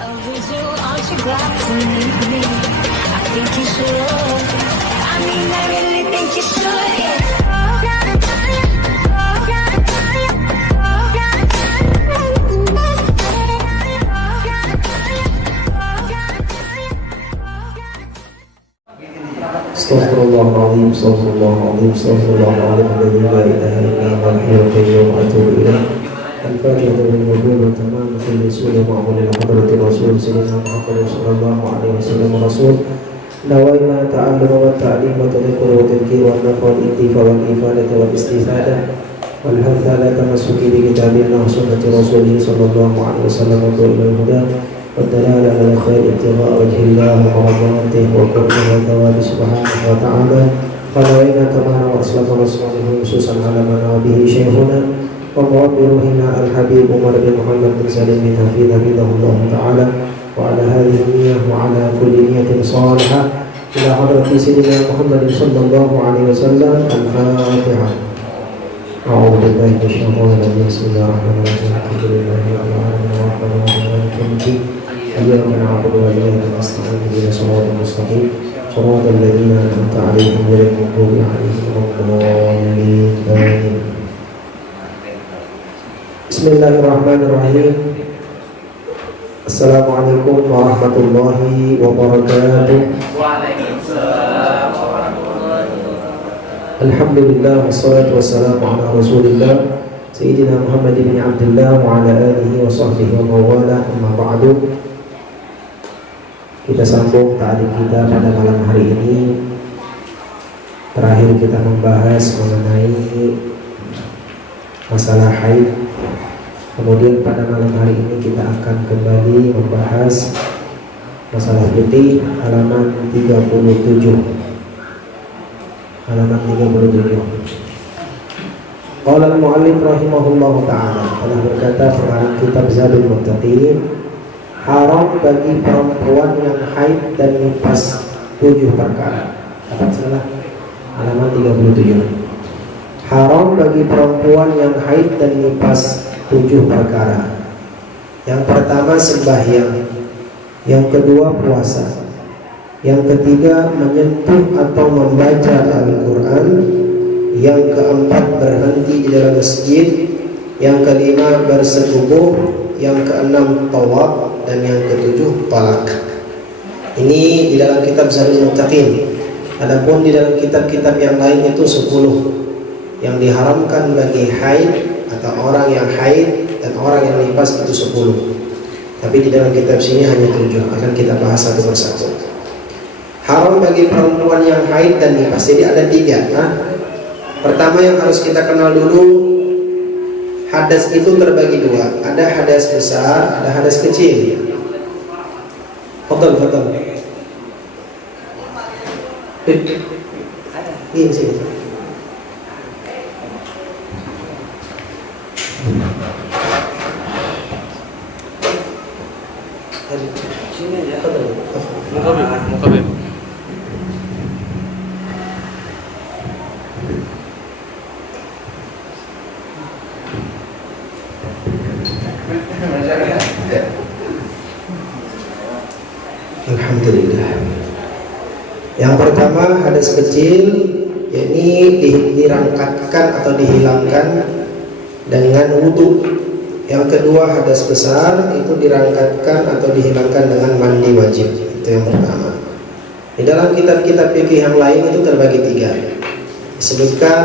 Overdue, aren't you glad to meet me? I think you should. I mean, I really think you should, yeah. Astaghfirullahaladzim, astaghfirullahaladzim, astaghfirullahaladzim, alladzi la ilaha illa huwal hayyul qayyum wa atubu ilaih. Al-Fatihah lil qabul wa tamam kulli sunnah ma'mul ila hadrati Rasul sayyidina Muhammad sallallahu alaihi wasallam Rasul. Nawaina ta'allum wa ta'lim wa tadhkur wa tadhkir wa nafa wal intifa wal ifadah wal istifadah wal hadha ala tamassuki bi kitabillah wa sunnati Rasulih sallallahu alaihi wasallam wa tulul huda والدلالة على خير ابتغاء وجه الله ومرضاته وقربه وثواب سبحانه وتعالى فنوينا كما وأسلف رسوله خصوصا على ما نوى به شيخنا ومربي روحنا الحبيب عمر بن محمد بن سالم بن حفظه الله تعالى وعلى هذه النية وعلى كل نية صالحة إلى حضرة سيدنا محمد صلى الله عليه وسلم. الفاتحة. أعوذ بالله من الشيطان الرجيم. بسم الله الرحمن الرحيم. الحمد لله رب العالمين الرحمن الرحيم إياك نعبد وإياك نستعين اهدنا الصراط المستقيم صراط الذين أنعمت عليهم غير المغضوب عليهم ولا الضالين آمين. Bismillahirrahmanirrahim. Assalamualaikum warahmatullahi wabarakatuh. Waalaikumsalam warahmatullahi wabarakatuh. Alhamdulillah wassalatu wassalamu ala Rasulillah Sayyidina Muhammad bin Abdullah wa ala alihi wa sahbihi wa mawala. Amma ba'du. Kita sambung ta'lim kita pada malam hari ini. Terakhir kita membahas mengenai masalah haid. Kemudian pada malam hari ini kita akan kembali membahas masalah fikih halaman 37. Halaman 37. Qala al-mu'allif rahimahullahu ta'ala, telah berkata pengarang kitab Zadul Muttaqin, haram bagi perempuan yang haid dan nifas 7 perkara. Dapat salah? Halaman 37. Haram bagi perempuan yang haid dan nifas 7 perkara. Yang pertama sembahyang, yang kedua puasa, yang ketiga menyentuh atau membaca Al-Quran, yang keempat berhenti di dalam masjid, yang kelima bersetubuh, yang keenam tawaf, dan yang ketujuh talak. Ini di dalam kitab Zadul Muttaqin. Adapun di dalam kitab-kitab yang lain itu 10 yang diharamkan bagi haid atau orang yang haid dan orang yang nifas itu 10. Tapi di dalam kitab sini hanya 7. Akan kita bahas satu persatu. Haram bagi perempuan yang haid dan nifas. Jadi ada 3. Pertama yang harus kita kenal dulu, hadas itu terbagi 2. Ada hadas besar, ada hadas kecil. Betul. Ini sini. Sini aja. Mukabil. Alhamdulillah. Yang pertama hadas kecil, yakni dirangkatkan atau dihilangkan dengan wudu. Yang kedua hadas besar itu dirangkatkan atau dihilangkan dengan mandi wajib. Itu yang pertama. Di dalam kitab-kitab fikih yang lain itu terbagi 3. Disebutkan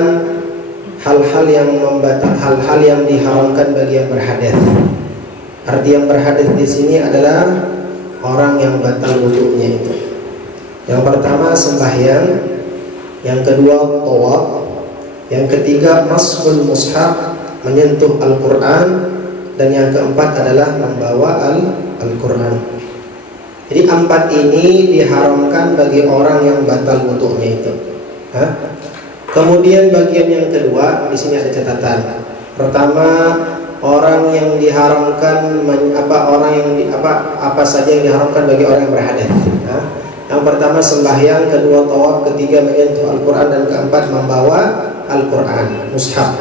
hal-hal yang diharamkan bagi yang berhadas. Arti yang berhadas di sini adalah orang yang batal wudunya itu. Yang pertama sembahyang, yang kedua tawaf, yang ketiga mashul mushaf, menyentuh Al-Quran, dan yang keempat adalah membawa Al-Quran. Jadi 4 ini diharamkan bagi orang yang batal wudunya itu. Kemudian bagian yang kedua di sini ada catatan. Pertama, orang yang diharamkan apa saja yang diharamkan bagi orang yang berhadas. Yang pertama sembahyang, kedua tawaf, ketiga menyentuh Al-Quran, dan keempat membawa Al-Quran, mushaf.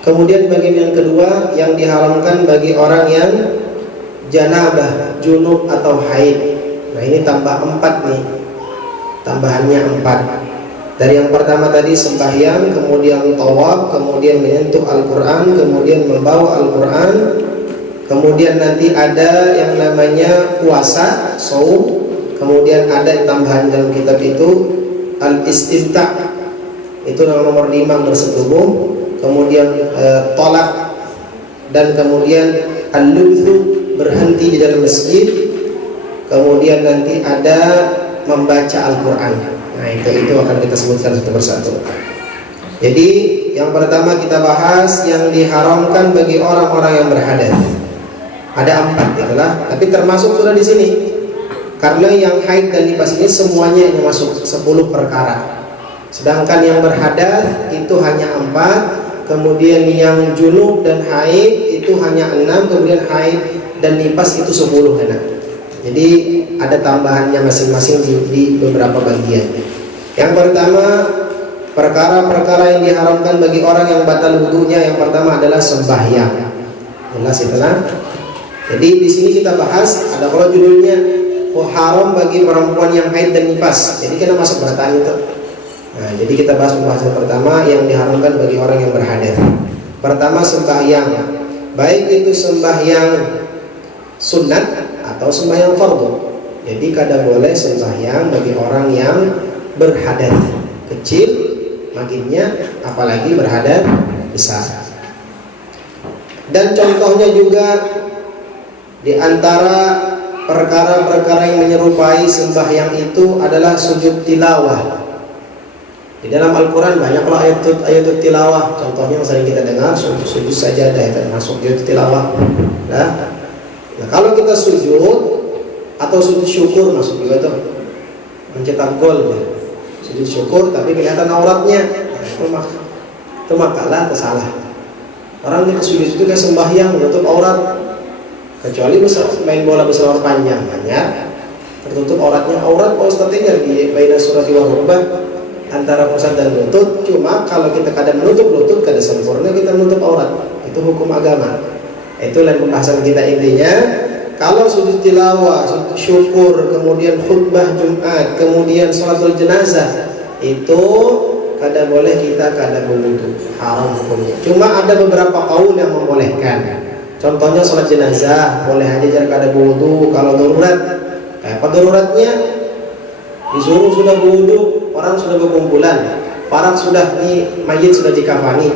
Kemudian bagian yang kedua yang diharamkan bagi orang yang janabah, junub atau haid. Nah ini tambah 4 nih, tambahannya 4. Dari yang pertama tadi sembahyang, kemudian tawaf, kemudian menyentuh Al-Quran, kemudian membawa Al-Quran, kemudian nanti ada yang namanya puasa, saum, kemudian ada tambahan dalam kitab itu al-istimta', itu nomor 5 bersetubuh, kemudian tolak, dan kemudian al-lubthu, berhenti di dalam masjid, kemudian nanti ada membaca Al-Quran. Nah itu akan kita sebutkan satu persatu. Jadi yang pertama kita bahas yang diharamkan bagi orang-orang yang berhadas. Ada 4 itulah, tapi termasuk sudah di sini. Karena yang haid dan nifas ini semuanya yang masuk 10 perkara. Sedangkan yang berhadas itu hanya 4, kemudian yang junub dan haid itu hanya 6, kemudian haid dan nifas itu 10 anak. Jadi ada tambahannya masing-masing di beberapa bagian. Yang pertama, perkara-perkara yang diharamkan bagi orang yang batal wudunya, yang pertama adalah sembahyang. Jelas itulah. Jadi di sini kita bahas, ada kalau judulnya haram bagi perempuan yang haid dan nifas. Jadi kita masuk bahasan itu. Nah, jadi kita bahas pembahasan pertama yang diharamkan bagi orang yang berhadas. Pertama sembahyang, baik itu sembahyang sunat atau sembahyang fardu. Jadi kada boleh sembahyang bagi orang yang berhadas kecil, makinnya apalagi berhadas besar. Dan contohnya juga di antara perkara-perkara yang menyerupai sembahyang itu adalah sujud tilawah. Di dalam Al-Quran banyaklah ayat tilawah. Contohnya yang sering kita dengar sujud sajadah, itu termasuk sujud tilawah. Nah, kalau kita sujud atau sujud syukur masuk juga tuh, mencetak gol ya. Sujud syukur tapi kelihatan auratnya, itu makalah salah. Orang kita sujud itu kayak sembahyang menutup aurat. Kecuali main bola besar panjang banyak tertutup auratnya. Aurat Pak Ustaz tinggal di baina surati wa rukbah, antara pusat dan lutut. Cuma kalau kita kadang menutup lutut, kadang sempurna kita menutup aurat. Itu hukum agama. Itulah pembahasan kita intinya. Kalau sujud tilawah, sujud syukur, kemudian khutbah Jumat, kemudian sholatul jenazah, itu kada boleh kita kada berwudu, haram hukumnya. Cuma ada beberapa kaul yang membolehkan. Contohnya sholat jenazah boleh aja jangan kada berwudu kalau darurat. Apa daruratnya? Disuruh sudah berwudu, orang sudah berkumpulan, parak sudah mayit sudah dikafani.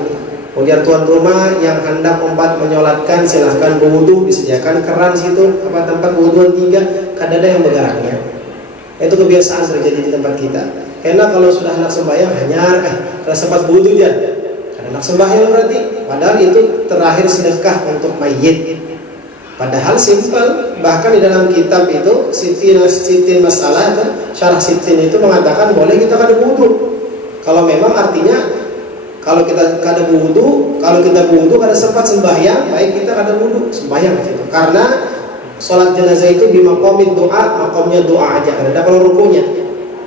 Kemudian tuan rumah yang hendak menyolatkan silahkan berwudu, disediakan keran situ apa tempat berwuduan 3, kada ada yang bergeraknya. Itu kebiasaan terjadi di tempat kita. Karena kalau sudah hendak sembahyang hanya kada sempat berwudu dia. Kada hendak sembahyang berarti. Padahal itu terakhir sedekah untuk mayit. Padahal simpel. Bahkan di dalam kitab itu Sitin Masalah itu, Syarah Sitin itu mengatakan boleh kita kada wudu. Kalau memang artinya kalau kita kada wudu, kada sempat sembahyang, baik kita kada wudu sembahyang gitu. Karena sholat jenazah itu di maqamid doa, maqamnya doa aja. Kada ada kalau rukunya,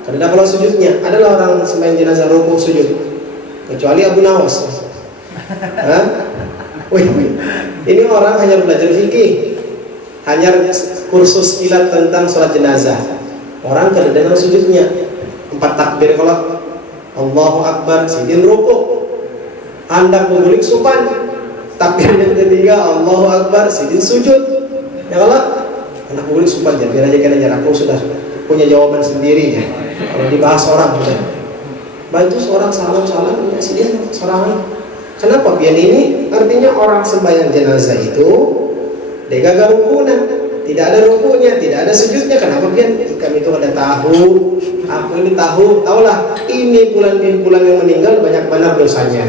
kada ada kalau sujudnya. Adalah orang sembahyang jenazah ruku sujud. Kecuali Abu Nawas. Wih, ini orang hanya belajar fikih, hanya kursus ilat tentang sholat jenazah. Orang kada dengar sujudnya. 4 takbir kalau Allahu Akbar, sidin ruku, hendak mengulik supan, takbir yang ketiga Allahu Akbar, sidin sujud. Ya kalau hendak mengulik supan, biar aja kena jarak. Aku sudah punya jawaban sendiri ya. Kalau dibahas orang sudah. Bantu seorang salam ya sidin sorangan. Kenapa? Biar ini artinya orang sembahyang jenazah itu degaga rukuna, tidak ada rukunya, tidak ada sujudnya. Kenapa biar kami itu ada tahu? Aku ini tahulah ini bulan yang meninggal banyak benar dosanya.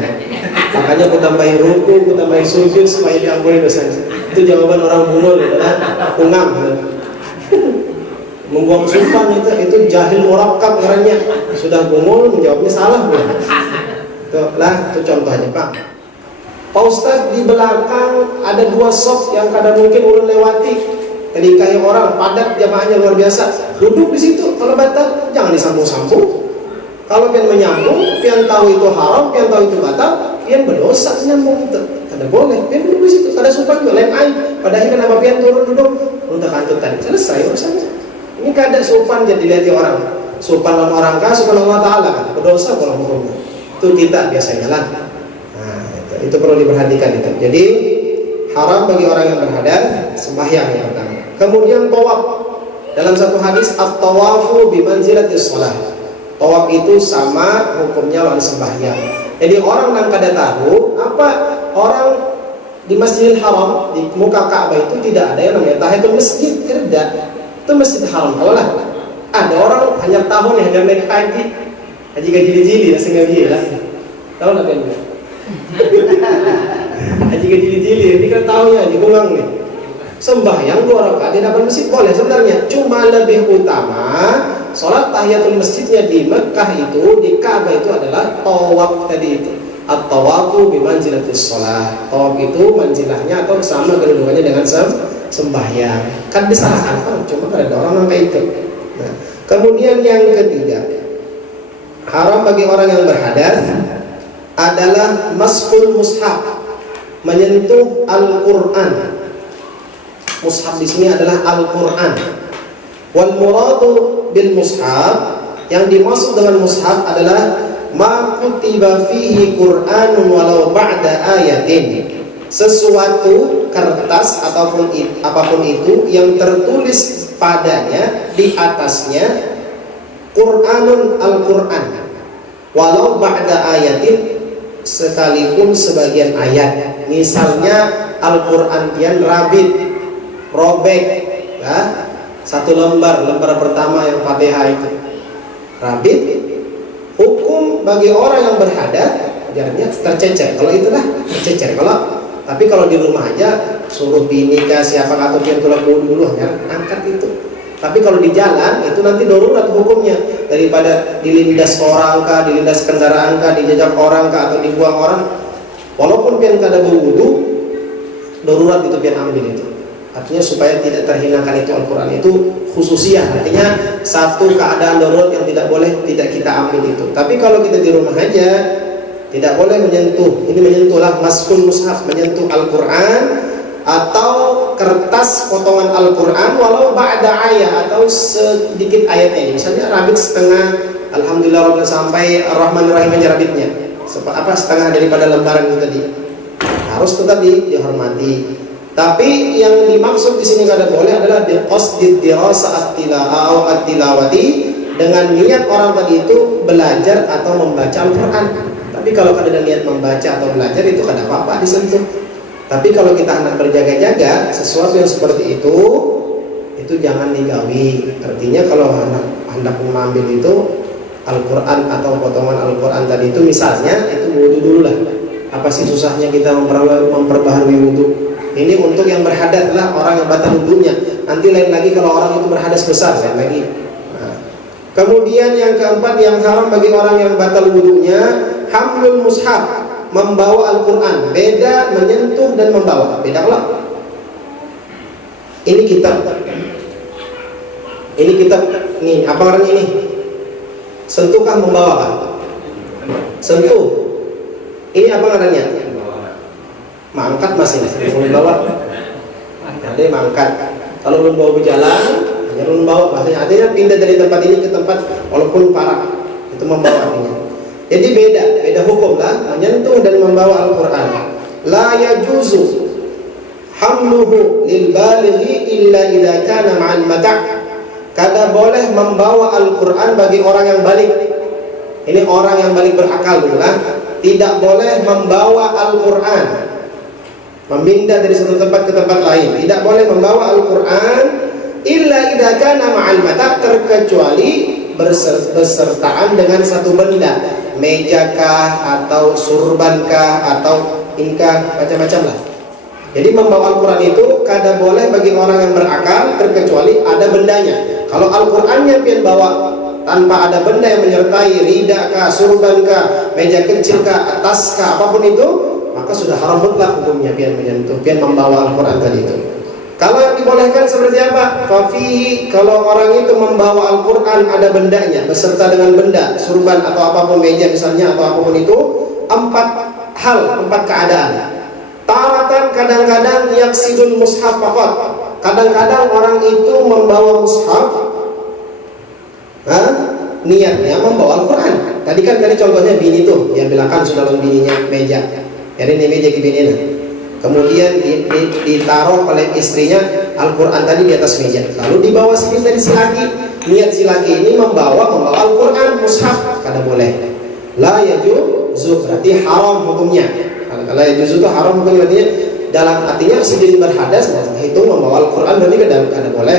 Makanya aku tambahin ruku, aku tambahin sujud supaya diampuni dosanya. Itu jawaban orang bungul, ungam. Membuang sumpah itu jahil murakab orangnya. Sudah bungul menjawabnya salah bukan? Itu contohnya Pak. Pak Ustaz, di belakang ada 2 sop yang kadang mungkin ulun lewati. Nikahi orang padat jamaahnya luar biasa. Duduk di situ. Kalau batal jangan disambung-sambung. Kalau pian menyambung, pian tahu itu haram, pian tahu itu batal, pian berdosa menyambung itu. Kada boleh. Pian duduk di situ. Kada sumpah juga lain aib. Padahal kenapa pian turun duduk? untuk kantut tadi, selesai urusannya. Ini kada sopan jadi dilihat orang, sopan sama orang kah, sopan sama Allah Ta'ala kan, berdosa kalau hukumnya. Itu kita biasanya lah. Nah, itu perlu diperhatikan itu. Jadi haram bagi orang yang berhadas sembahyang yang pertama. Kemudian tawaf. Dalam satu hadis at-tawafu bimanzilatis shalah. Tawaf itu sama hukumnya lawan sembahyang. Jadi orang yang kada tahu apa orang di Masjidil Haram di muka Ka'bah itu tidak ada yang namanya tahiyatul masjid, kerja. Itu Masjidil Haram. Kalau lah ada orang hanya tahu nih hanya naik haji gajili-jili, sehingga gila. Tahu nggak kan? Haji gajili-jili, ini kan tahunya di Bungang nih. Sembahyang 2 rakaat di depan masjid boleh sebenarnya, cuma lebih utama sholat tahiyatul masjidnya di Mekah itu, di Ka'bah itu adalah tawaf tadi itu. At-tawafu bimanzilatis shalah. Tawaf itu manzilahnya atau sama kedudukannya dengan sembahyang. Kan disalahkan kan, cuma ada orang sampai itu. Nah, kemudian yang ketiga, haram bagi orang yang berhadas adalah maskul mushaf, menyentuh Al-Qur'an. Mushaf di sini adalah Al-Qur'an. Wal muradu bil mushaf, yang dimaksud dengan mushaf adalah ma kutiba fihi Qur'anun walau ba'da ayatin. Sesuatu kertas ataupun apapun itu yang tertulis padanya di atasnya Qur'anun Al-Qur'an walau ba'da ayatin, sekalipun sebagian ayat. Misalnya Al-Qur'an pian rabit, robek ya, satu lembar pertama yang Fatihah itu rabit, hukum bagi orang yang berhadas jarnya tercecer. Kalau itulah tercecer. Tapi kalau di rumah aja suruh bini kah siapa atau pian tulang dulu ya angkat itu. Tapi kalau di jalan itu nanti darurat hukumnya, daripada dilindas orang kah, dilindas kendaraan kah, dijajak orang kah, atau dibuang orang, walaupun pian kada berwudu, darurat itu pian ambil itu. Artinya supaya tidak terhinakan itu Al-Quran itu khususiyah, artinya satu keadaan darurat yang tidak boleh tidak kita ambil itu. Tapi kalau kita di rumah aja tidak boleh menyentuh, ini menyentuhlah maskul mushaf, menyentuh Al-Quran atau kertas potongan Al-Quran walau ba'da ayat atau sedikit ayatnya. Misalnya rabit setengah, Alhamdulillah sampai Ar-Rahman Ar-Rahim aja rabitnya, setengah daripada lembaran itu tadi, harus tetap dihormati. Tapi yang dimaksud di sini kada boleh adalah biqasdid dirasa at-tilawati, dengan niat orang tadi itu belajar atau membaca Al-Quran. Tapi kalau kada ada niat membaca atau belajar itu kada apa-apa disentuh. Tapi kalau kita hendak berjaga-jaga sesuatu yang seperti itu jangan digawi. Artinya kalau hendak mengambil itu Al-Quran atau potongan Al-Quran tadi itu misalnya, itu wudu dulu lah. Apa sih susahnya kita memperbaharui wudu? Ini untuk yang berhadas lah, orang yang batal wudunya. Nanti lain lagi kalau orang itu berhadas besar, lain lagi. Nah. Kemudian yang keempat yang haram bagi orang yang batal wudunya, hamlul mushaf, membawa Al-Quran. Beda menyentuh dan membawa, beda lah. Ini kitab, nih apa orangnya ini? Sentuhkah membawa kan? Sentuh. Ini apa namanya? Mangkat masih belum bawa. Ada mangkat. Kalau belum bawa berjalan, hanya belum bawa. Maksudnya artinya pindah dari tempat ini ke tempat walaupun parah, itu membawa artinya. Jadi beda hukum lah menyentuh dan membawa Al-Quran. La yajuzu hamluhu lil balighi illa idza kana ma'al mata'. Kada boleh membawa Al-Quran bagi orang yang balik. Ini orang yang balik berakal dulu lah. Tidak boleh membawa Al-Quran, memindah dari satu tempat ke tempat lain. Tidak boleh membawa Al-Quran illa idza kana ma'al mata', terkecuali bersertaan dengan satu benda, meja kah atau surban kah atau inkah, macam-macam lah. Jadi membawa Al-Quran itu kada boleh bagi orang yang berakal terkecuali ada bendanya. Kalau Al-Qurannya pian bawa tanpa ada benda yang menyertai, rida kah, surban kah, meja kecil kah, atas kah, apapun itu, maka sudah haram mutlak hukumnya pian menyentuh, pian membawa Al-Quran tadi itu. Kalau yang dibolehkan seperti apa? Fafihi, kalau orang itu membawa Al-Quran ada bendanya, beserta dengan benda, surban atau apapun, meja misalnya atau apapun itu, 4 hal, 4 keadaan. Taratan kadang-kadang yaksidul mushaf faqat, kadang-kadang orang itu membawa mushaf, niatnya membawa Al-Quran. Tadi contohnya bini tuh, yang bilangkan sudah bininya meja. Jadi ini meja ke bini. Kemudian ditaruh oleh istrinya Al-Quran tadi di atas meja. Lalu dibawa si laki. Niat si laki ini membawa Al-Quran, mushaf, kada boleh. La yajuzu, berarti haram hukumnya. La yajuzu itu haram hukumnya, artinya si bini berhadas, hitung membawa Al-Quran berarti kada boleh.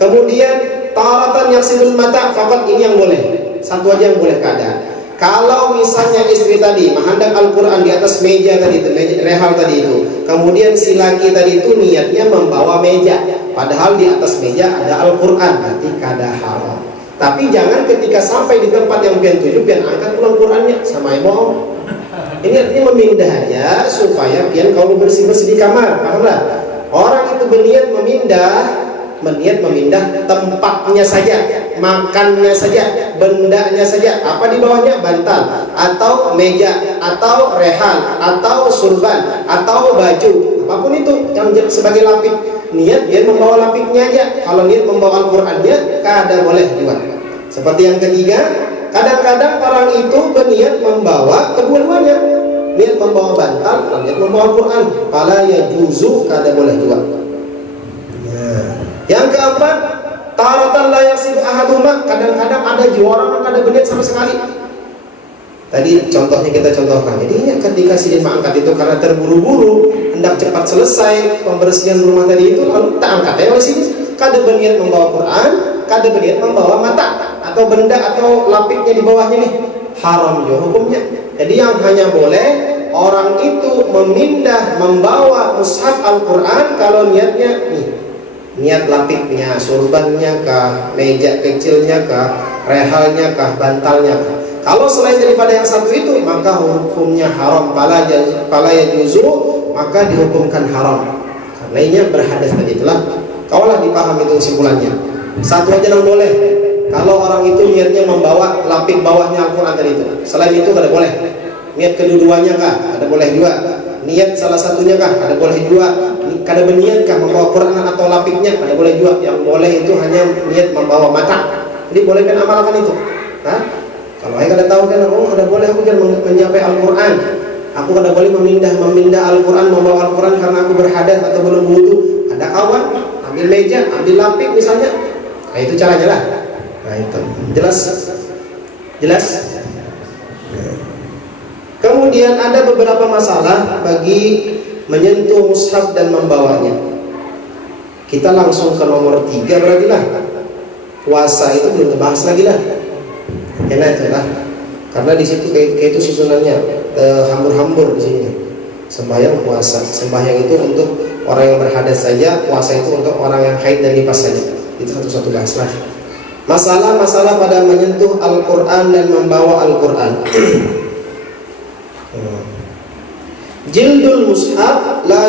Kemudian taratan yaksidul mata, fakat ini yang boleh. Satu aja yang boleh kada. Kalau misalnya istri tadi menghendak Al-Quran di atas meja tadi itu, rehal tadi itu, kemudian si laki tadi itu niatnya membawa meja, padahal di atas meja ada Al-Quran, berarti kada haram. Tapi jangan ketika sampai di tempat yang pian tuju, pian angkat pulang Qurannya sama ibu. Ini artinya memindah aja supaya pian kalau bersih-bersih di kamar, paham lah? Orang itu berniat memindah tempatnya saja, makannya saja, bendanya saja. Apa di bawahnya? Bantal, atau meja, atau rehal, atau surban, atau baju, apapun itu yang sebagai lapik. Niat dia membawa lapiknya aja. Kalau niat membawa Al-Qurannya, kada boleh juga. Seperti yang ketiga, kadang-kadang orang itu berniat membawa kedua-duanya. Niat membawa bantal, niat membawa Al-Quran, fala yajuzu, kada boleh juga. Yang keempat, taratan la yasib ahaduma, kadang-kadang ada orang yang kada berniat sama sekali. Tadi contohnya kita contohkan. Jadi ketika si jemaah angkat itu karena terburu-buru hendak cepat selesai pembersihan rumah tadi itu, lalu tak angkat ya sini. Kada berniat membawa Quran, kada berniat membawa mata atau benda atau lapiknya di bawahnya nih, haram juga hukumnya. Jadi yang hanya boleh orang itu membawa mushaf Al-Quran kalau niatnya nih, niat lapiknya, surbannya kah, meja kecilnya kah, rehalnya kah, bantalnya kah. Kalau selain daripada yang satu itu, maka hukumnya haram, fala yajuzu, maka dihukumkan haram. Karena ini berhadas tadi itulah. Kaulah dipaham itu kesimpulannya. Satu aja yang boleh. Kalau orang itu niatnya membawa lapik bawahnya Al-Quran tadi itu. Selain itu kada boleh. Niat kedua-duanya kah? Kada boleh juga. Niat salah satunya kah? Kada boleh juga. Kada berniat kah membawa Quran atau lapiknya? Kada boleh juga. Yang boleh itu hanya niat membawa mata. Jadi boleh kan amalkan itu. Kalau saya kada tahu kan, kada boleh aku kan mencapai Al-Quran. Aku kada boleh memindah Al-Quran, membawa Al-Quran karena aku berhadas atau belum wudu. Ada kawan ambil meja, ambil lapik misalnya. Nah itu caranya lah. Nah itu jelas. Kemudian ada beberapa masalah bagi menyentuh mushaf dan membawanya. Kita langsung ke nomor 3 berarti lah. Puasa itu belum dibahas lagi lah. Enak itu lah. Karena di situ kayak itu susunannya hambur-hambur di sini. Sembahyang, puasa. Sembahyang itu untuk orang yang berhadas saja, puasa itu untuk orang yang haid dan nifas saja. Itu satu-satu bahas lah. Masalah-masalah pada menyentuh Al-Quran dan membawa Al-Quran. Jildul mushaf la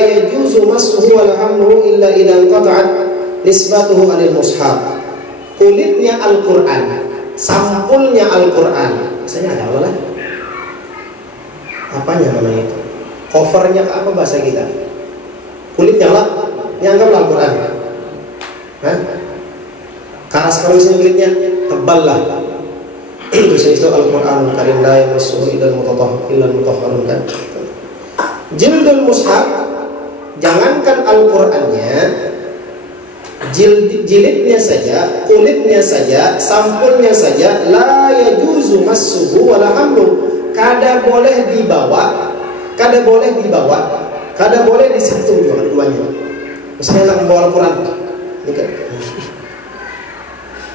yajuzu mas'uhu wa lahamnuhu illa idza qata'at nisbatuhu anil mushaf. Kulitnya Al-Quran, sampulnya Al-Quran, misalnya ada apa lah? Apanya namanya itu? Covernya apa bahasa kita? Kulitnya lah, dianggaplah Al-Quran. Karas kalau misalnya kulitnya tebal lah. Terus itu Al-Quran Karim la yamassuhu illa al-mutahharun kan. Jildul mushaf, jangankan Al-Qurannya, jilidnya saja, kulitnya saja, sampulnya saja, la yajuzu massuhu wala hamluhu, kada boleh dibawa, kada boleh disentuh juga keduanya. Misalnya nak membawa Al-Quran,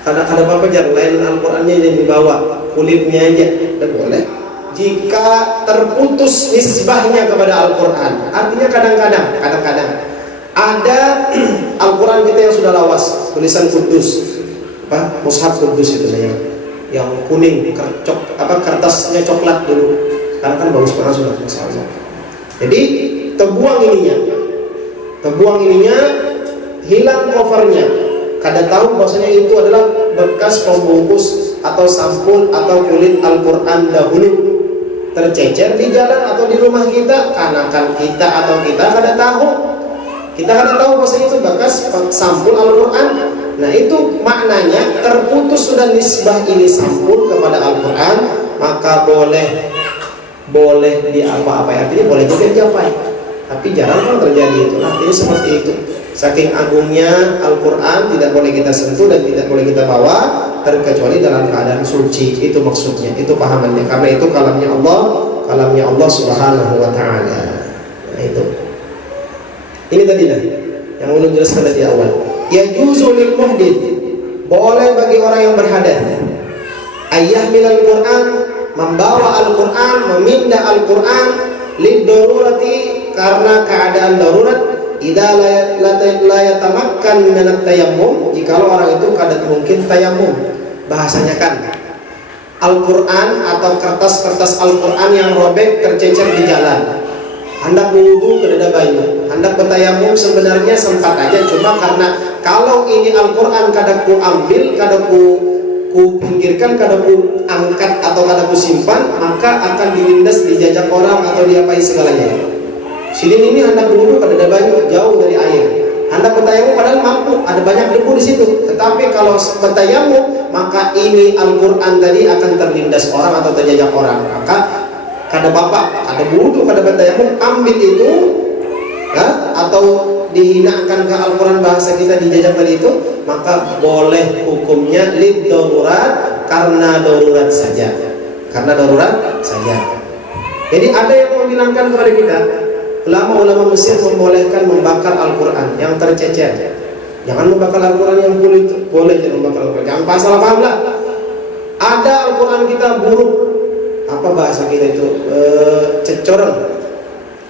kada apa-apa jangan lain Al-Qurannya yang dibawa, kulitnya aja, tidak boleh. Jika terputus nisbahnya kepada Al-Quran, artinya kadang-kadang ada Al-Quran kita yang sudah lawas, tulisan kudus, mushaf kudus itu saya, yang kuning, kertasnya coklat dulu, sekarang kan bagus banget sudah masalah. Jadi terbuang ininya, hilang covernya. Kada tahu bahwasanya itu adalah bekas pembungkus atau sampul atau kulit Al-Quran dahulu, tercecer di jalan atau di rumah kita, kanakan kita atau kita kada tahu. Kita kan tahu bahasa itu bekas sampul Al-Quran. Nah itu maknanya terputus sudah nisbah ini sampul kepada Al-Quran, maka boleh di apa-apa, artinya boleh juga dicapai. Tapi jarang kan terjadi itu. Artinya seperti itu. Saking agungnya Al-Quran tidak boleh kita sentuh dan tidak boleh kita bawa terkecuali dalam keadaan suci. Itu maksudnya, itu pahamannya. Karena itu kalamnya Allah Subhanahu wa Ta'ala. Nah itu. Ini tadi lah yang ulun jelaskan tadi awal. Yajuzu lil muhdith, boleh bagi orang yang berhadas, ayyahmilal Quran, membawa Al-Quran, memindah Al-Quran, lid darurati, karena keadaan darurat, idza la yatamakkan min at-tayammum, jikalau orang itu kadang mungkin tayammum. Bahasanya kan Al-Quran atau kertas-kertas Al-Quran yang robek tercecer di jalan, hendak berwudu kedada banyu, hendak bertayamum sebenarnya sempat aja, cuma karena kalau ini Al-Quran kadang ku ambil, kadang ku pinggirkan, kadang ku angkat atau kadang ku simpan, maka akan dilindas, dijajak orang atau diapain segalanya. Sini ini hendak berwudu kadada banyu, jauh dari air, hendak bertayamum padahal mampu, ada banyak debu di situ. Tetapi kalau bertayamum, maka ini Al-Quran tadi akan terlindas orang atau terjajak orang. Maka kada bapak, kada wudu, kada bertayamum, ambil itu ya, atau dihinakan ke Al-Quran bahasa kita dijajak tadi itu, maka boleh hukumnya lid darurat, karena darurat saja. Karena darurat saja. Jadi ada yang membilangkan kepada kita, ulama-ulama Mesir membolehkan membakar Al-Quran yang tercecer. Jangan membakar Al-Quran yang kulit, boleh jangan membakar Al-Quran. Jangan pasal apa-apa. Ada Al-Quran kita buruk, apa bahasa kita itu, cecoreng.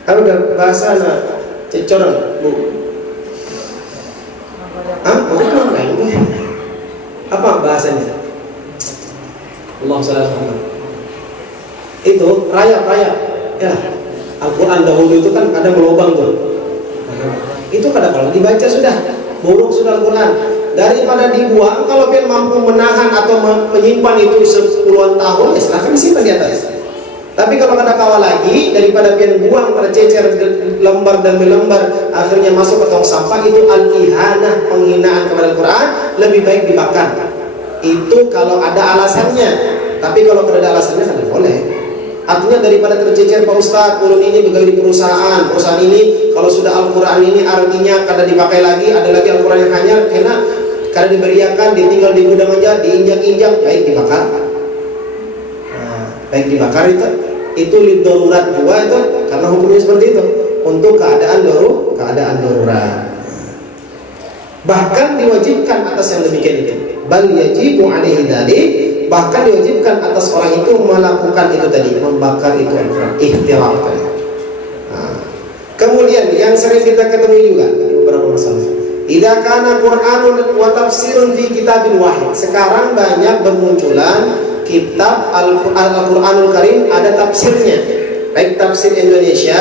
Kalau bahasa cecoreng, bu. Apa bahasanya? Allah SWT. Itu rayap-rayap. Ya, Al-Quran dahulu itu kan ada melubang tuh. Itu kadang kalau dibaca sudah buruk sudah Al-Quran. Daripada dibuang, kalau pian mampu menahan atau menyimpan itu sepuluhan tahun, ya silahkan disimpan di atas. Tapi kalau ada kawal lagi, daripada pian buang tercecer lembar dan melembar, akhirnya masuk ke tong sampah, itu al-ihanah, penghinaan kepada Al-Quran, lebih baik dibakar. Itu kalau ada alasannya. Tapi kalau tidak ada alasannya, tidak boleh. Artinya daripada tercecer, Pak Ustadz, ulun ini begal di perusahaan ini, kalau sudah Al-Quran ini artinya kada dipakai lagi, ada lagi Al-Quran yang hanyar, karena kada diberiakan, ditinggal di gudang aja, diinjak-injak, baik dibakar. Nah, baik dibakar itu lidarurat juga itu, karena hukumnya seperti itu, untuk keadaan darurat. Bahkan diwajibkan atas yang demikian itu, bal yajibu alaihi dzalik, bahkan diwajibkan atas orang itu melakukan itu tadi, membakar itu Al-Quran, ihtiraq tadi. Nah, kemudian yang sering kita ketemu juga di beberapa masalah, idza kana Qur'anun wa tafsirun fi kitabin wahid. Sekarang banyak bermunculan kitab Al-Qur'anul Karim, ada tafsirnya, baik tafsir Indonesia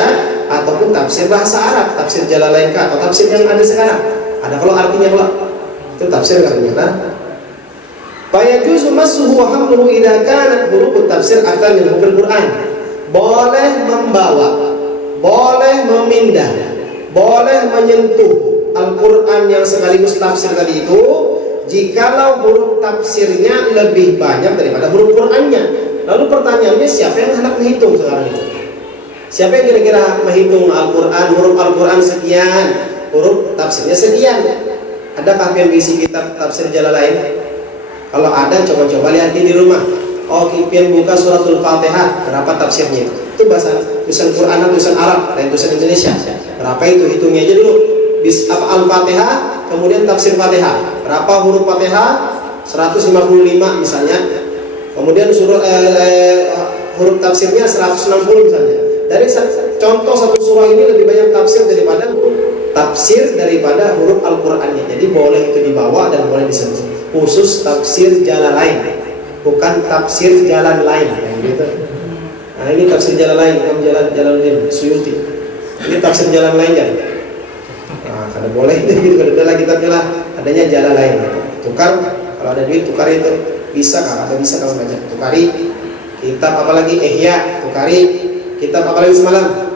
ataupun tafsir bahasa Arab, tafsir Jalalain atau tafsir yang ada sekarang. Ada kalau artinya kelak itu tafsir katanya. Fayajuzu massuhu wa hamluhu idza kanat huruf tafsir aktar min hurufil Qur'an. Boleh membawa, boleh memindah, boleh menyentuh Al-Quran yang sekaligus tafsir tadi itu, jikalau huruf tafsirnya lebih banyak daripada huruf Qur'annya. Lalu pertanyaannya, siapa yang hendak menghitung sekarang itu? Siapa yang kira-kira menghitung Al-Quran, huruf Al-Quran sekian, huruf tafsirnya sekian? Adakah yang berisi kitab tafsir Jalalain? Kalau ada, coba-coba lihat di rumah. Oh, pian buka suratul Fatihah, berapa tafsirnya itu? Itu bahasa tulisan Quran atau tulisan Arab dan tulisan Indonesia. Berapa itu? Hitungnya aja dulu. Al-Fatihah, kemudian tafsir Fatihah. Berapa huruf Fatihah? 155 misalnya. Kemudian huruf tafsirnya 160 misalnya. Dari contoh satu surah ini lebih banyak tafsir daripada huruf Al-Qur'annya. Jadi boleh itu dibawa dan boleh disentuh. Khusus tafsir Jalalain, bukan tafsir jalan lain, gitu. Nah, ini tafsir jalan lain, Imam Jalaluddin Suyuti. Ini tafsir jalan lain ya. Nah, kada boleh gitu, kada ada kitabnya lah, adanya jalan lain. Tukar, kalau ada duit tukar itu bisa kah? Ada bisa kalau baca. Tukari kitab apalagi Ihya, tukari kitab apalagi semalam,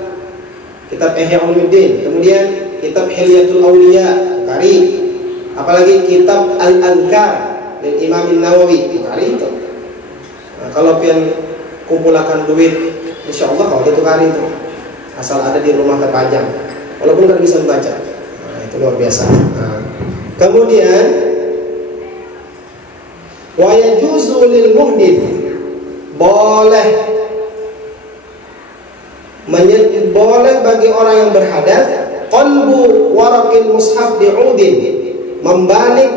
kitab Ihya Ulumuddin. Kemudian kitab Hilyatul Auliya Bukhari, apalagi kitab Al-Adhkar dari Imam Nawawi Bukhari itu. Nah, kalau pian kumpulakan duit, insya Allah kalau itu Bukhari itu, asal ada di rumah terpajang, walaupun kan bisa membaca. Nah, itu luar biasa. Nah, kemudian wa yajuzu lil muhdith, boleh bagi orang yang berhadas qalbu waraqil mushaf bi'udin, membalik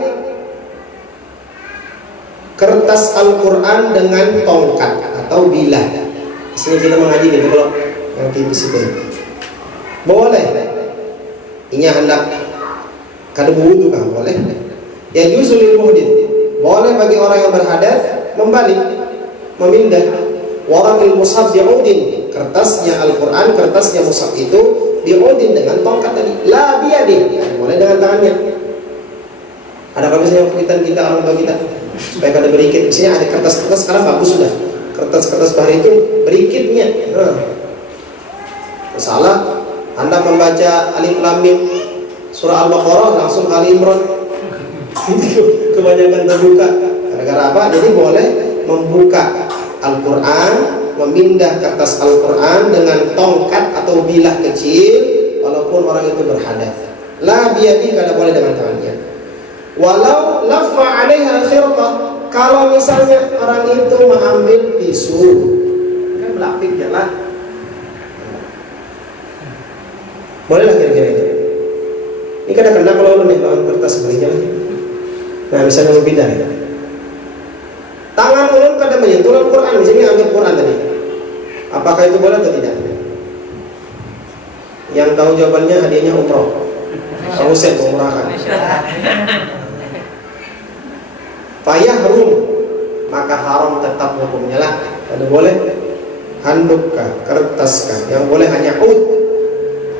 kertas Al-Quran dengan tongkat atau bilah. Di sini kita mengaji gitu kalau yang di situ. Boleh. Ini hendak kada wudu kah? Boleh. Ya juzul muhdith. Boleh bagi orang yang berhadas membalik, memindah waraqil mushaf bi'udin, kertasnya Al-Quran, kertasnya mushaf itu bi'udin dengan tongkat tadi. La biyadi, boleh dengan tangannya. Ada kalau misalnya kita orang tua kita supaya kada berikit, misalnya ada kertas-kertas sekarang bagus sudah, kertas-kertas bahari itu berikitnya. Salah, Anda membaca Alif Lam Mim surah Al-Baqarah langsung Ali Imran, kebanyakan terbuka. Gara-gara apa? Jadi boleh membuka Al-Quran, memindah kertas Al-Quran dengan tongkat atau bilah kecil, walaupun orang itu berhadas. La biyadi, kada boleh dengan tangannya. Walau laffa 'alaiha al-khirqah, kalau misalnya orang itu mengambil tisu, kan belapik jalan, bolehlah kira-kira itu. Ini kadang-kadang kalau lu nih bawa kertas sebaliknya lah. Nah, misalnya membina ya, tangan ulun kadang menyentuh Al-Quran, misalnya ambil Quran tadi, apakah itu boleh atau tidak? Yang tahu jawabannya hadiahnya umroh. Kamu set umrahkan. Fayahrum, maka haram tetap hukumnya lah. Ada boleh handuk kah, kertas kah, yang boleh hanya ud,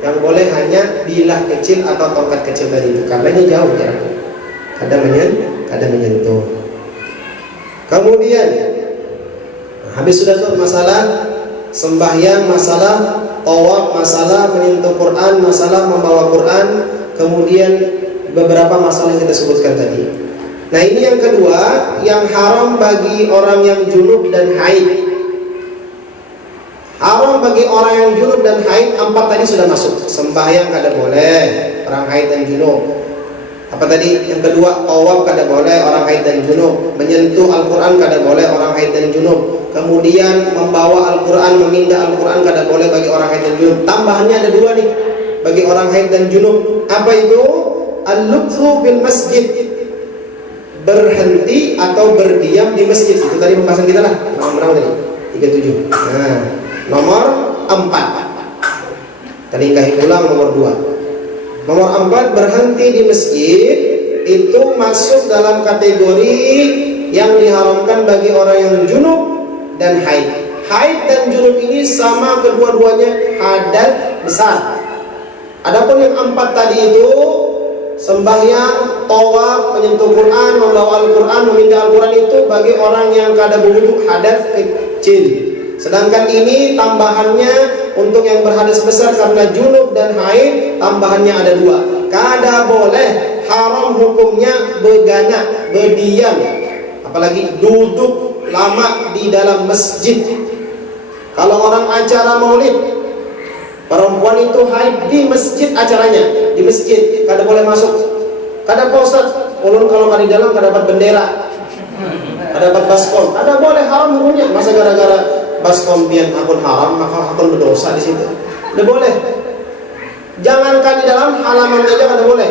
yang boleh hanya bilah kecil atau tongkat kecil tadi itu, karena ini jauh jaraknya, kadang menyentuh. Kemudian habis sudah tuh masalah sembahyang, masalah tawaf, masalah menyentuh Quran, masalah membawa Quran, kemudian beberapa masalah yang kita sebutkan tadi. Nah, ini yang kedua, yang haram bagi orang yang junub dan haid. Haram bagi orang yang junub dan haid, 4 tadi sudah masuk. Sembahyang kada boleh, orang haid dan junub. Apa tadi? Yang kedua, tawaf kada boleh, orang haid dan junub. Menyentuh Al-Quran kada boleh, orang haid dan junub. Kemudian membawa Al-Quran, memindah Al-Quran kada boleh bagi orang haid dan junub. Tambahannya ada 2 nih bagi orang haid dan junub. Apa itu? Al-lubthu bil masjid, berhenti atau berdiam di masjid. Itu tadi pembahasan kita lah, nomor berapa tadi? 37. Nah, nomor 4 tadi kahit ulang nomor 2. Nomor 4, berhenti di masjid itu masuk dalam kategori yang diharamkan bagi orang yang junub dan haid. Haid dan junub ini sama, kedua-duanya hadat besar. Adapun yang 4 tadi itu sembahyang, tawaf, menyentuh Quran, membawa Al-Quran, memindah Al-Quran itu bagi orang yang kada berwudu, hadas kecil. Sedangkan ini tambahannya untuk yang berhadas besar karena junub dan haid, tambahannya ada 2. Kada boleh, haram hukumnya begana, berdiam, apalagi duduk lama di dalam masjid. Kalau orang acara maulid, perempuan itu haid di masjid acaranya, di masjid, kada boleh masuk. Kada Pak Ustaz, ulun kalau kada di dalam kada dapat bendera, kada dapat baskom, kada boleh, haram hukumnya. Masa gara-gara baskom pian akun haram, maka akun berdosa di situ? Kada boleh. Jangankan di dalam, halaman aja kada boleh.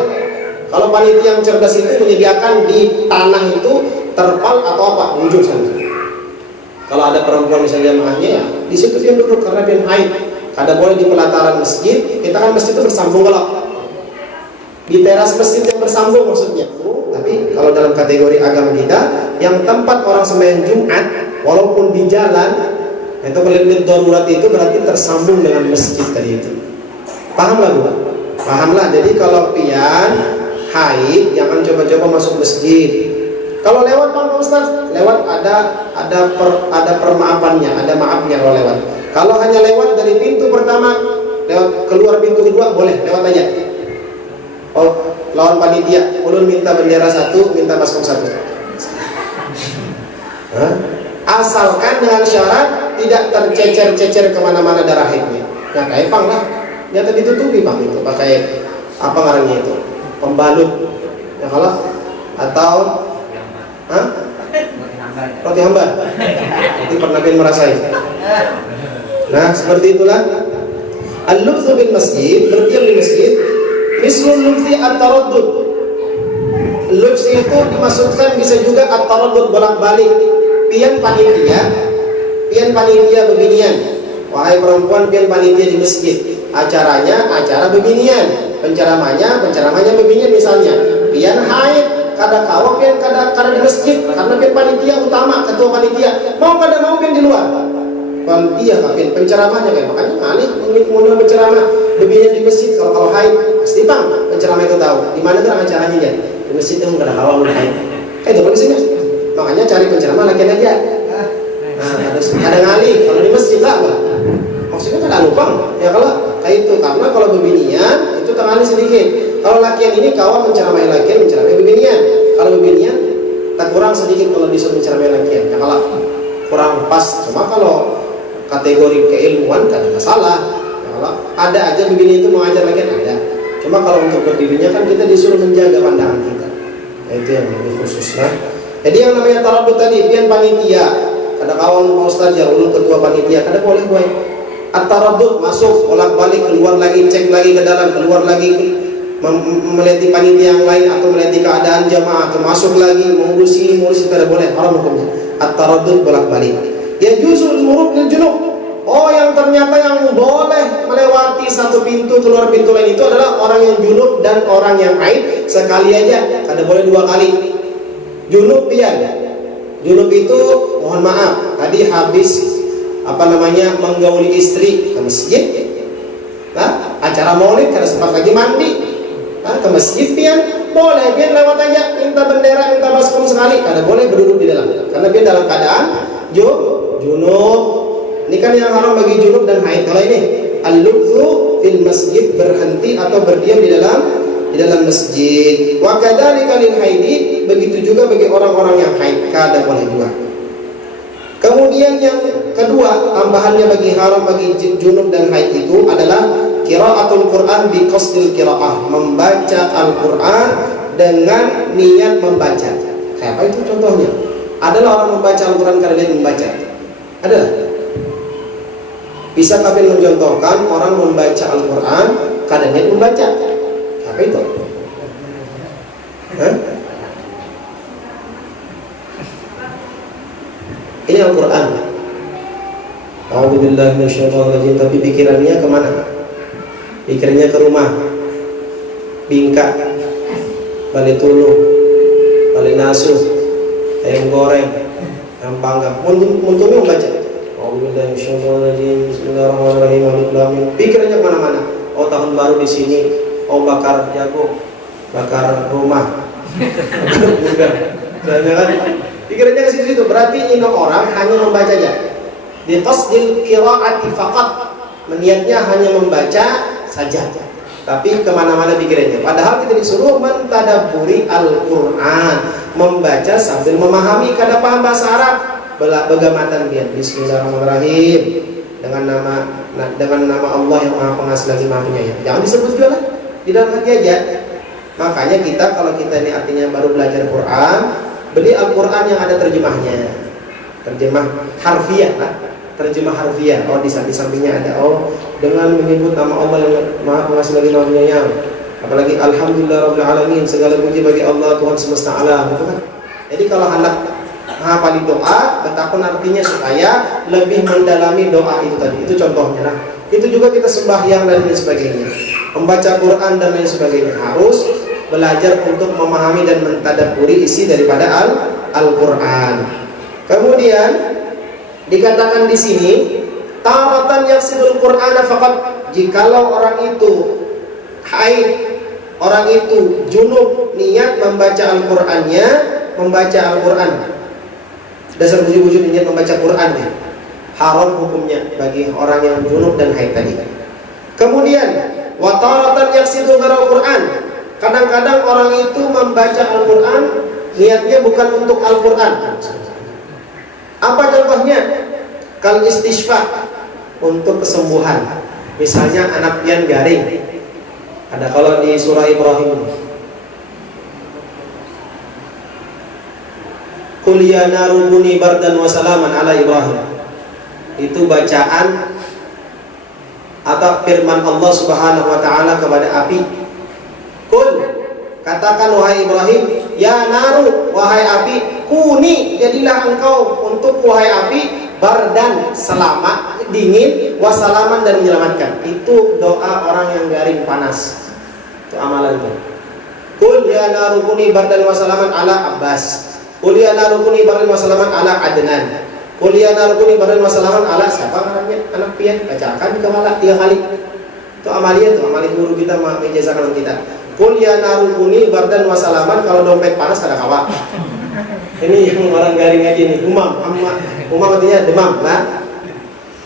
Kalau panitia yang cerdas itu menyediakan di tanah itu terpal atau apa, ujung sana. Kalau ada perempuan misalnya jamaahnya, ya di situ dia duduk karena dia haid. Kada boleh di pelataran masjid. Kita kan masjid itu bersambung, kalau di teras masjid yang bersambung maksudnya. Tapi kalau dalam kategori agama kita, yang tempat orang sembahyang Jumat walaupun di jalan, itu kelilin darurat itu berarti tersambung dengan masjid tadi itu. Pahamlah Bu? Pahamlah. Jadi kalau pian haid, jangan coba-coba masuk masjid. Kalau lewat Pak Ustaz, lewat ada permaafannya, ada maafnya kalau lewat. Kalau hanya lewat dari pintu pertama, lewat keluar pintu kedua, boleh lewat aja. Oh, lawan panitia, ulun minta bendera satu, minta baskom satu. Hah? Asalkan dengan syarat tidak tercecer-cecer kemana-mana darah haidnya. Nah, kayak pang lah, nyata ditutupi pang itu pakai apa ngarannya itu, pembalut, ya kalau atau, roti hambar. Itu pernah kalian merasai. Nah, seperti itulah. Al-lubthu bil masjid, berdiam di masjid, mislul lubthi at-taraddud. Lubthi itu dimaksudkan bisa juga at-taraddud, bolak-balik. Pian panitia beginian. Wahai perempuan, pian panitia di masjid. Acaranya acara beginian. Penceramahnya beginian misalnya. Pian haid, kada kawa pian kada di masjid karena pian panitia utama, ketua panitia. Mau kada mau pian di luar. Iya kapin penceramahnya kayak makanya ngalih mengundang penceramah beginian di masjid. Kalau haid pasti bang penceramah itu tahu di mana tuh acaranya ya di masjid itu kada kawa mun haid. Kayak di sini. Makanya cari penceramah laki aja. Nah, ada ngalih kalau di masjid lah. Maksudnya kan lupa ya kalau kayak itu karena kalau beginian itu tengah sedikit. Kalau lakian ini kawan menceramai lakian beginian. Kalau beginian tak kurang sedikit kalau disuruh menceramai lakian. Ya kalau kurang pas. Cuma kalau kategori keilmuan kan tidak salah. Ya kalau ada aja begini itu mengajar lakian ada. Cuma kalau untuk berdirinya kan kita disuruh menjaga pandangan kita. Nah, itu yang lebih khusus lah. Jadi yang namanya taraddud tadi pian panitia. Ada kawan ustaz ya ulun ketua panitia kada boleh gue. At-taraddud masuk bolak-balik keluar lagi cek lagi ke dalam keluar lagi meleti panitia yang lain atau meleti keadaan jamaah atau masuk lagi mengurusi kada boleh, haram hukumnya. At-taraddud bolak-balik. Ya juzul murub lil junub. Oh, yang ternyata yang boleh melewati satu pintu keluar pintu lain itu adalah orang yang junub dan orang yang haid sekali aja, kada boleh dua kali. Junub pian. Junub itu mohon maaf, tadi habis menggauli istri ke masjid. Nah, acara maulid kada sempat lagi mandi. Nah, ke masjid pian boleh pian lewat aja minta bendera minta baskom sekali, kada boleh berduduk di dalam karena pian dalam keadaan junub. Ini kan yang haram bagi junub dan haid. Kalau ini al-lubthu fil masjid, berhenti atau berdiam di dalam masjid. Wa kadzalika lil haidi, begitu juga bagi orang-orang yang haid kada boleh juga. Kemudian yang kedua, tambahannya bagi haram bagi junub dan haid itu adalah qiraatul Quran bi qasdil qiraah, membaca Al-Quran dengan niat membaca. Kayak apa itu contohnya? Adalah orang membaca Al-Quran karena niat membaca. Adalah. Bisa kami mencontohkan orang membaca Al-Quran karena niat membaca. Apa itu? Ini Al-Quran. A'udzubillahi minasyaitonir rajim. Tapi pikirannya kemana? Pikirannya ke rumah, bingka, balik tulu, balik nasuh, ayam goreng, ayam panggang. Untungnya membaca. A'udzubillahi minasyaitonir rajim. Bismillahirrahmanirrahim. Alif lam mim. Pikirannya kemana-mana. Oh, tahun baru di sini. Oh, bakar jagung, bakar rumah. Bukan. Jangan. Pikirannya ke situ. Berarti ini orang hanya membaca aja. Di qasdil qiraati faqat, niatnya hanya membaca saja. Tapi kemana-mana pikirannya. Padahal kita disuruh mentadabburi Al-Quran, membaca sambil memahami. Kada paham bahasa Arab, begamatan dia. Bismillahirrahmanirrahim. Dengan nama Allah yang Maha Pengasih lagi Maha Penyayang. Jangan disebut juga lah di dalam hati aja. Makanya kita kalau kita ini artinya baru belajar Quran, beli Al-Quran yang ada terjemahnya, terjemah harfiah lah, terjemah harfiah. Oh, di sampingnya ada, oh, dengan menyebut nama Allah yang Maha Pengasih lagi Maha Penyayang. Apalagi Alhamdulillah Rabbil Alamin, segala puji bagi Allah Tuhan semesta alam, gitu kan. Jadi kalau hendak menghafali doa, betapa artinya supaya lebih mendalami doa itu tadi. Itu contohnya. Nah, itu juga kita sembahyang dan lain sebagainya, membaca Quran dan lain sebagainya, harus belajar untuk memahami dan mentadabburi isi daripada Al-Quran. Kemudian dikatakan di sini, taratan yaksibul Qur'ana faqat, jikalau orang itu haid, orang itu junub, niat membaca Al-Qur'annya, membaca Al-Quran. Dasar wujud-wujud niat membaca Quran ya. Haram hukumnya bagi orang yang junub dan haid tadi. Kemudian wa taratan yaksidu gharal Quran, Kadang-kadang orang itu membaca Al-Quran niatnya bukan untuk Al-Quran. Apa contohnya? Kal istishfa, untuk kesembuhan. Misalnya anak pian garing. Ada kalau di surah Ibrahim, Qul ya naru kuni bardan wa salaman ala Ibrahim. Itu bacaan atau firman Allah Subhanahu wa taala kepada api. Qul, katakan wahai Ibrahim, ya naru, wahai api, kuni, jadilah engkau untuk wahai api bardan, selamat, dingin, wasalaman, dan menyelamatkan. Itu doa orang yang garing panas. Itu amalan itu. Qul ya naru kuni bardan wasalaman ala Abbas. Qul ya naru kuni bardan wasalaman ala Adnan. Qul ya naru kuni bardan wasalaman ala siapa namanya? Anak pian. Bacakan di kepala 3 kali. Itu amalia tuh, amalia guru kita mengijazakan kita. Qul ya naru kuni bardan wasalaman, kalau dompet panas ada kawat. Ini yang orang garing aja nih, umam artinya demam, nah.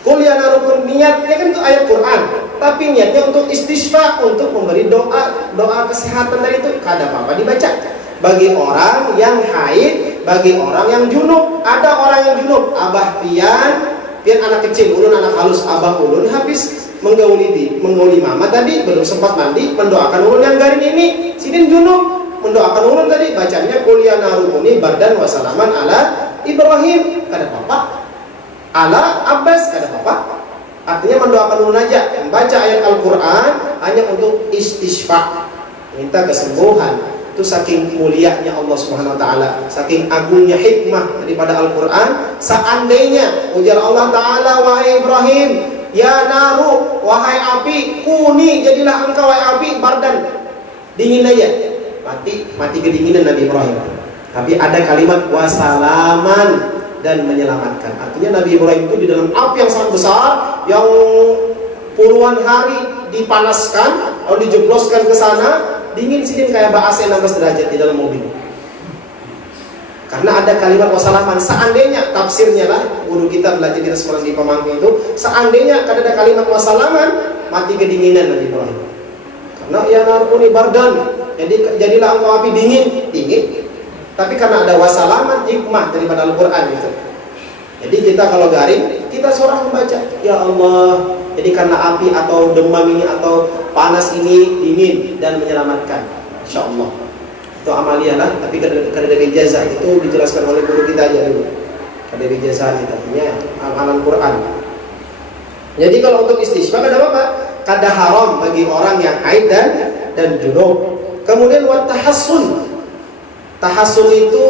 Qul ya naru kuni, niatnya kan itu ayat Quran, tapi niatnya untuk istisqa, untuk memberi doa kesehatan dari itu. Kada apa-apa dibaca. Bagi orang yang haid, bagi orang yang junub. Ada orang yang junub, abah pian anak kecil, ulun anak halus, abah ulun habis menggauli mama tadi, belum sempat mandi, mendoakan ulun yang garing ini, sidin junub, mendoakan ulun tadi, bacanya qul ya naru kuni bardan wa salaman ala Ibrahim. Kada apa-apa. Ala Abbas, kada apa-apa. Artinya mendoakan ulun aja. Membaca ayat Al-Quran hanya untuk istisqa, minta kesembuhan. Itu saking mulianya Allah Subhanahu wa taala, saking agungnya hikmah daripada Al-Qur'an. Seandainya ujar Allah taala, wahai Ibrahim, ya naru, wahai api, kuni, jadilah engkau wahai api bardan, dingin aja. Mati kedinginan Nabi Ibrahim. Tapi ada kalimat wasalaman, dan menyelamatkan. Artinya Nabi Ibrahim itu di dalam api yang sangat besar, yang puluhan hari dipanaskan, lalu dijebloskan ke sana, dingin sidin kayak AC 16 derajat di dalam mobil. Karena ada kalimat wasalaman. Seandainya, tafsirnya lah, guru kita belajar di sekolah di Pemangku itu, seandainya ada kalimat wasalaman, mati kedinginan Nabi Ibrahim. Karena ya narkuni bardan, jadilah engkau api dingin. Tapi karena ada wasalaman, hikmah daripada Al-Quran itu. Jadi kita kalau garing, kita seorang membaca, ya Allah, jadi karena api atau demam ini atau panas ini dingin dan menyelamatkan, insya Allah. Itu amalia lah, tapi kada ada ijazah, itu dijelaskan oleh guru kita aja dulu. Kada ada ijazah kita punya amalan Quran. Jadi kalau untuk istisqa kada apa-apa, kada haram bagi orang yang haid dan junub. Kemudian wat tahassun. Tahassun itu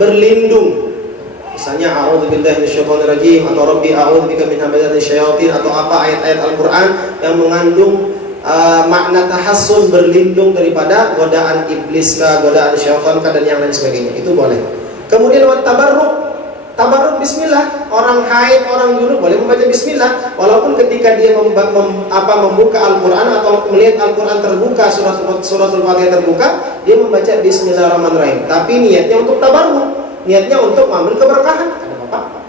berlindung. Misalnya a'udzubillahi minasyaitonirrajim, atau rabbi a'udzubika min hamazatish syayatin, atau apa ayat-ayat Al-Qur'an yang mengandung makna tahassun, berlindung daripada godaan iblis, godaan syaitan, dan yang lain sebagainya. Itu boleh. Kemudian wat tabarruk. Tabarruk bismillah. Orang haid, orang junub boleh membaca bismillah, walaupun ketika dia membuka Al-Qur'an atau melihat Al-Qur'an terbuka, suratul Fatihah terbuka, dia membaca bismillahirrahmanirrahim. Tapi niatnya untuk tabarruk. Niatnya untuk mengambil keberkahan, ada apa-apa.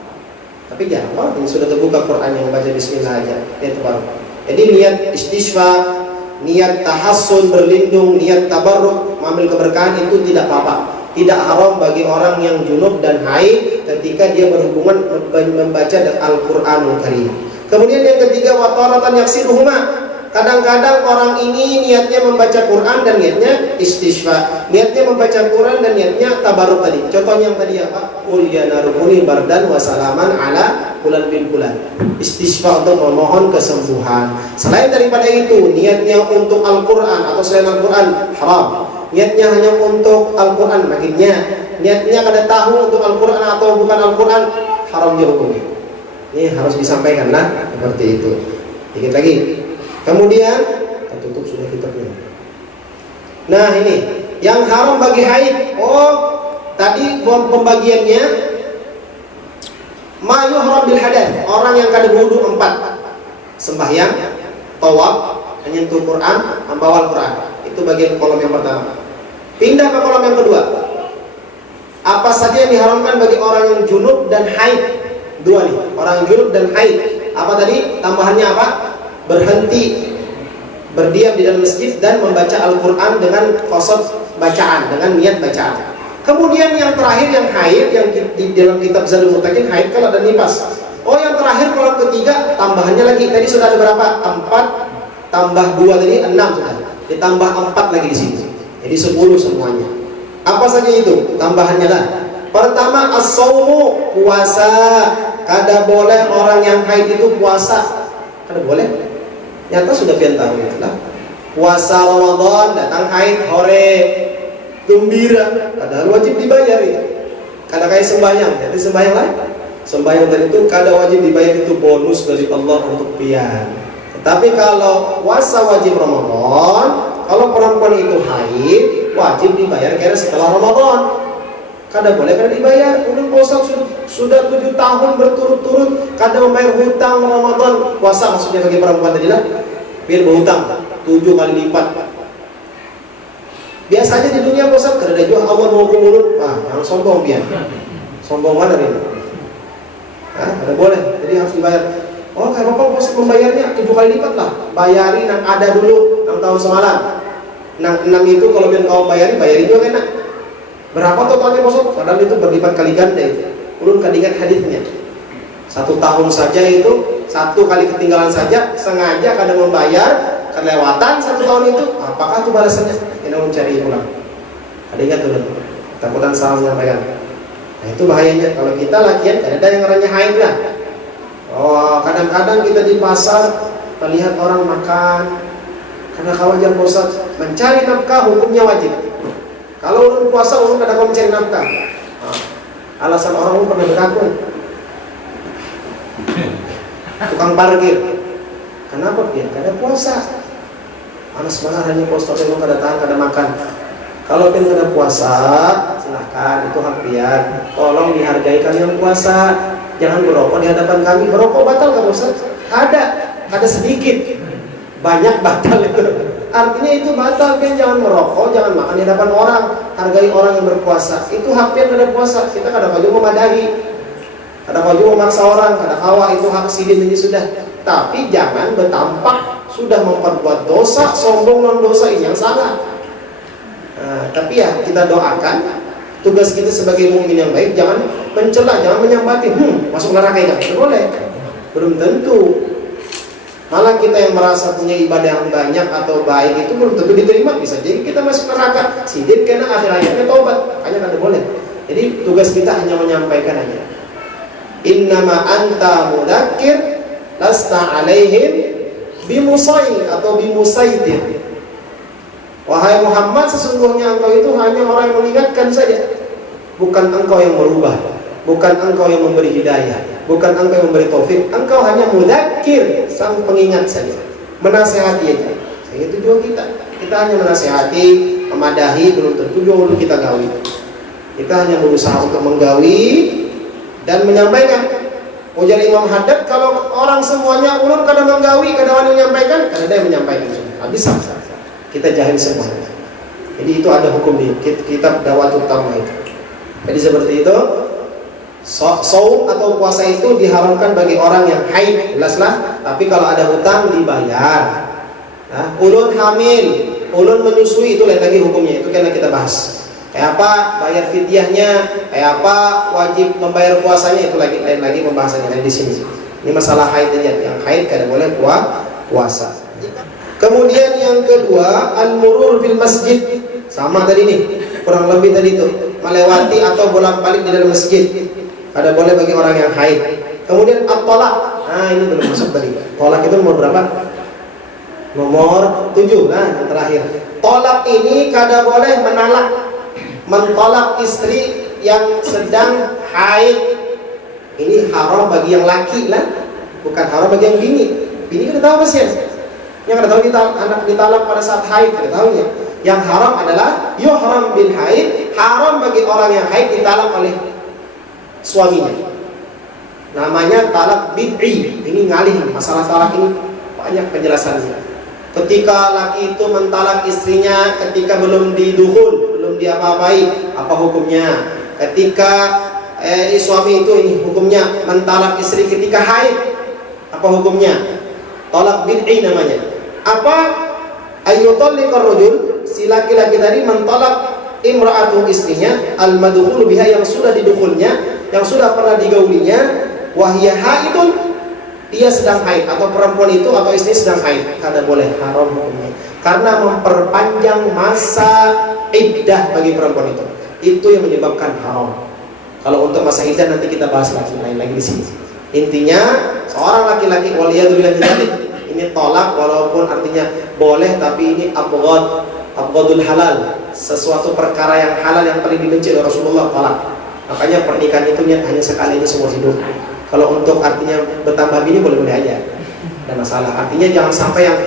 Tapi jangan orang yang sudah terbuka Quran yang membaca bismillah aja, itu baru. Jadi niat istisqa, niat tahassun, berlindung, niat tabarruk, mengambil keberkahan, itu tidak apa-apa. Tidak haram bagi orang yang junub dan haid ketika dia berhubungan membaca Al-Qur'anul Karim. Kemudian yang ketiga, wa taratan yaksiruhuma. Kadang-kadang orang ini niatnya membaca Quran dan niatnya istisqa, niatnya membaca Quran dan niatnya tabarruk tadi. Contohnya yang tadi apa? Qul ya naru kuni bardan wa salaman ala fulan bin fulan. Istisqa untuk memohon kesembuhan. Selain daripada itu, niatnya untuk Al-Quran atau selain Al-Quran haram. Niatnya hanya untuk Al-Quran, makinnya niatnya kada tahu untuk Al-Quran atau bukan Al-Quran, haram dia hukumnya. Ini harus disampaikan lah, seperti itu. Dikit lagi. Kemudian kita tutup sudah kitabnya. Nah ini yang haram bagi haid. Oh, tadi pembagiannya ma yuhram bil hadath. Orang yang kada wudu 4. Sembahyang, tawaf, menyentuh Quran, membawa Al-Quran. Itu bagian kolom yang pertama. Pindah ke kolom yang kedua. Apa saja yang diharamkan bagi orang yang junub dan haid? 2 nih, orang yang junub dan haid. Apa tadi? Tambahannya apa? Berhenti berdiam di dalam masjid dan membaca Al-Quran dengan qasad bacaan, dengan niat bacaan. Kemudian yang terakhir yang haid, yang di dalam kitab Zadul Muttaqin haid kalau ada nifas. Oh yang terakhir kalau ketiga tambahannya lagi. Tadi sudah ada berapa? 4 tambah 2 tadi 6 sudah. Ditambah 4 lagi di sini. Jadi 10 semuanya. Apa saja itu? Tambahannya lah. Pertama as-saumu, puasa. Kada boleh orang yang haid itu puasa. Kada boleh. Nyata sudah pian tahu lah. Puasa Ramadan datang haid hore gembira, padahal wajib dibayar itu. Kada kayak sembahyang, jadi sembahyang lah. Sembahyang tadi itu kada wajib dibayar, itu bonus dari Allah untuk pian. Tetapi kalau puasa wajib Ramadan, kalau perempuan itu haid, wajib dibayar kira setelah Ramadan. Kada boleh kada dibayar. Ulun puasa sudah 7 tahun berturut-turut kada membayar hutang Ramadan. Puasa maksudnya bagi perempuan tadi lah. Biar berhutang 7 kali lipat. Biasanya di dunia puasa kada ada juga Allah mau mulut. Wah, yang sombong pian. Sombong mana ini? Kada boleh. Jadi harus dibayar. Oh, kalau bapak puasa membayarnya 7 kali lipat lah. Bayari yang ada dulu 6 tahun semalam. Nang itu kalau biar kau bayari juga enak. Berapa totalnya bosok? Padahal itu berlipat kali ganda itu. Ulun kan ingat hadisnya. 1 tahun saja itu 1 kali ketinggalan saja sengaja kadang membayar kelewatan 1 tahun itu. Apakah itu balasannya? Kita mencari ulang. Ada ingat dulu? Takutan salah menyampaikan. Nah itu bahayanya. Kalau kita latihan ada yang namanya haid lah. Oh kadang-kadang kita di pasar melihat orang makan. Karena khawatir puasa mencari nafkah hukumnya wajib. Kalau ulun puasa, ulun kada mau mencari nafkah. Alasan orang pernah berkakun. Tukang parkir. Kenapa dia? Kada puasa. Panas banget hanya puasa, tapi ulun kada tahan, kada makan. Kalau pun kada puasa, silahkan itu hak pian. Tolong dihargai kami yang puasa. Jangan berokok di hadapan kami. Berokok batal kan Ustaz? Ada sedikit. Banyak batal itu. Artinya itu batal kan, jangan merokok, jangan makan di hadapan orang. Hargai orang yang berpuasa. Itu hak yang ada puasa. Kita kadang kadang memadahi, kadang kadang memaksa orang, kadang kawa itu hak sidin ini sudah. Tapi jangan bertampak sudah memperbuat dosa, sombong non dosa ini yang salah. Tapi ya kita doakan. Tugas kita sebagai mukmin yang baik, jangan mencela, jangan menyambati. Masuk neraka ya, tidak boleh. Belum tentu. Malah kita yang merasa punya ibadah yang banyak atau baik itu belum tentu diterima. Bisa jadi kita masuk neraka. Sidin karena akhir-akhirnya taubat. Makanya tidak boleh. Jadi tugas kita hanya menyampaikan aja. Innama anta mudzakir lasta alaihim bimusai atau bimusaitir. Wahai Muhammad, sesungguhnya engkau itu hanya orang yang mengingatkan saja. Bukan engkau yang merubah. Bukan engkau yang memberi hidayah. Bukan engkau yang memberi taufik. Engkau hanya mudzakir, sang pengingat saja. Menasehati aja. Itu juga kita. Kita hanya menasehati, memadahi, belum tentu juga kita gawi. Kita hanya berusaha untuk menggawi dan menyampaikan. Ujar Imam Haddad, kalau orang semuanya ulun kadang menggawi, kadang wani menyampaikan, kadang ada yang menyampaikan. Habis kita jahil semuanya. Jadi itu ada hukum di kitab Dawatul Utama itu. Jadi seperti itu. Saum atau puasa itu diharamkan bagi orang yang haid, jelaslah. Tapi kalau ada hutang dibayar. Ulun hamil, ulun menyusui, itu lain lagi hukumnya. Itu karena kita bahas. Kayak apa bayar fidyahnya, kayak apa wajib membayar puasanya, itu lain lagi pembahasannya di sini. Ini masalah haid aja. Yang haid kada boleh puasa. Kemudian yang kedua, al-murur fil masjid. Sama tadi nih, kurang lebih tadi itu, melewati atau bolak-balik di dalam masjid. Ada boleh bagi orang yang haid. Kemudian at-tolak. Nah ini belum masuk tadi. Tolak itu nomor berapa? Nomor 7. Nah yang terakhir. Tolak ini kada boleh mentolak istri yang sedang haid. Ini haram bagi yang laki lah, bukan haram bagi yang bini. Bini kada tahu masih. Yang kada tahu anak ditalak pada saat haid, kada tahunya. Yang haram adalah yuhram bil haid. Haram bagi orang yang haid ditalak oleh suaminya. Namanya talak bid'i. Ini ngalih, masalah talak ini banyak penjelasannya. Ketika laki itu mentalak istrinya ketika belum didukhul, belum diapa-apai, apa hukumnya? Ketika suami itu ini hukumnya mentalak istri ketika haid, apa hukumnya? Talak bid'i namanya. Apa ayyutalliqar rajul, si laki-laki tadi mentolak imra'atu, istrinya, al-madkhulu biha, yang sudah didukulnya, yang sudah pernah digaulinya, wahya haidun, dia sedang haid, atau perempuan itu atau istri sedang haid, kada boleh, haram hukumnya, karena memperpanjang masa iddah bagi perempuan itu yang menyebabkan haram. Kalau untuk masa iddah nanti kita bahas lain lagi di sini. Intinya seorang laki-laki waliyadzubillah ini tolak, walaupun artinya boleh, tapi ini abghadul halal, sesuatu perkara yang halal yang paling dibenci oleh Rasulullah, tolak. Makanya pernikahan itu hanya sekali ini seumur hidup. Kalau untuk artinya bertambah bini boleh-boleh aja, ada masalah. Artinya jangan sampai yang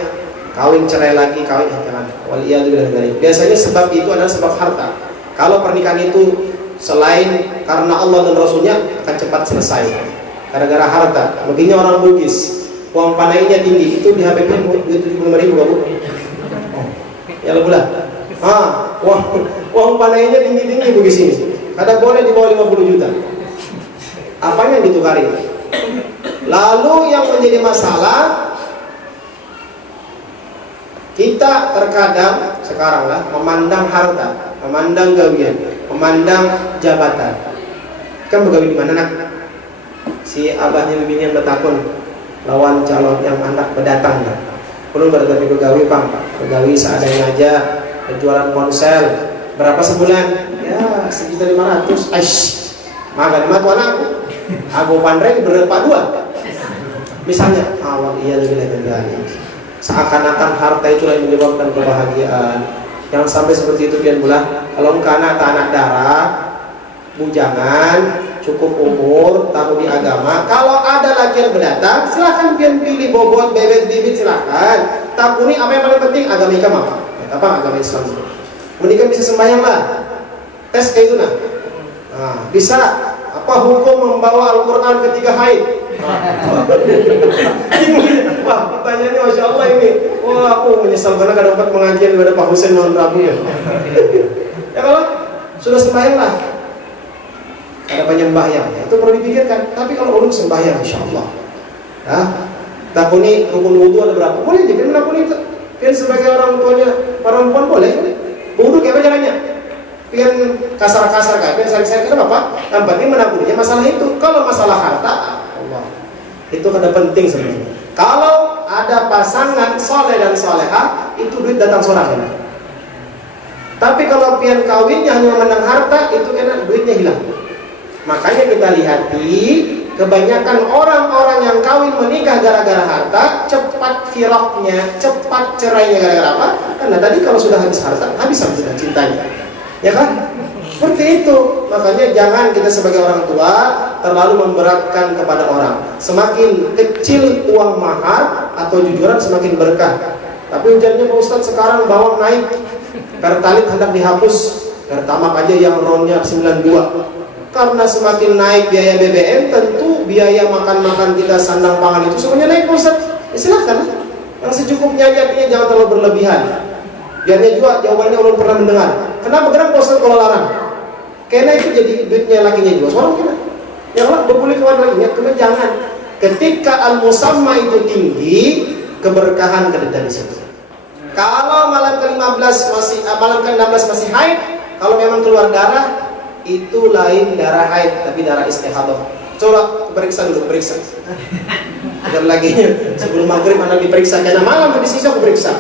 kawin cerai lagi, jangan. Waliyadzubillah. Biasanya sebab itu adalah sebab harta. Kalau pernikahan itu selain karena Allah dan Rasulnya akan cepat selesai. Gara-gara harta, mungkinnya orang Bugis, uang panainya tinggi, itu di HPP duit 75.000 Bu. Ya lah. Uang panainya tinggi-tinggi Bugis ini. Kada boleh di bawah 50 juta. Apanya yang ditukari? Lalu yang menjadi masalah, kita terkadang sekarang lah memandang harta, memandang gawian, memandang jabatan. Kan begawi di mana nak? Si abahnya bibinya yang bertakun lawan calon yang anak berdatang kan. Perlu berarti begawi bang, begawi seadanya aja, jualan ponsel berapa sebulan? Ya 1.500. Aish, makan matu anakku. Aku pandai berapa dua? Misalnya, awal iya lebih dari seakan-akan harta itu yang menyebabkan kebahagiaan. Yang sampai seperti itu pian pula. Kalau engkau anak darah, bujangan, cukup umur, tahu di agama. Kalau ada laki yang berdatang, silahkan pian pilih bobot, bebek, bibit, silahkan. Takuni apa yang paling penting agama kamu apa? Agama Islam. Menikah bisa sembahyang lah. Tes kayak itu nah. Bisa. Apa hukum membawa Al-Quran ketika haid? Wah, pertanyaannya Masya Allah ini. Wah, aku menyesal karena gak dapat mengajian kepada Pak Husain malam Rabu ya. Ya kalau sudah sembahyang lah, ada penyembahyang, itu perlu dipikirkan. Tapi kalau ulun sembahyang, Insya Allah, takuni rukun wudu ada berapa? Boleh jadi menakuni itu. Kan sebagai orang tuanya perempuan boleh. Wudu kayak apa caranya? Pian kasar-kasar kan, pian sering-sering kenapa? Yang penting menakuninya masalah itu. Kalau masalah harta, Allah, itu kada penting sebenarnya. Kalau ada pasangan soleh dan soleha, itu duit datang sorak ya. Tapi kalau pian kawinnya hanya menang harta, itu kena duitnya hilang. Makanya kita lihati, kebanyakan orang-orang yang kawin menikah gara-gara harta, cepat firaqnya, cepat cerainya gara-gara apa? Karena tadi kalau sudah habis harta, habis sudah cintanya. Ya kan? Seperti itu. Makanya jangan kita sebagai orang tua terlalu memberatkan kepada orang. Semakin kecil uang mahar atau jujuran semakin berkah. Tapi ujarnya Pak Ustadz sekarang bawang naik, pertalit hendak dihapus, pertamax aja yang ronnya 92. Karena semakin naik biaya BBM, tentu biaya makan-makan kita sandang pangan itu semuanya naik Pak Ustadz. Ya silahkan, yang secukupnya aja, artinya jangan terlalu berlebihan. Biarnya juga jawabannya belum pernah mendengar. Kenapa gerak bosan kalau larang? Karena itu jadi duitnya lakinya juga. Seorang kena. Yang lah berpulih kepada lakinya. Kemudian jangan. Ketika al-musamma itu tinggi, keberkahan ada di situ. Kalau malam ke-15 masih haid, kalau memang keluar darah, itu lain darah haid, tapi darah istihadah. Coba periksa dulu, periksa. Agar lagi sebelum maghrib anak diperiksa. Karena malam habis itu aku periksa.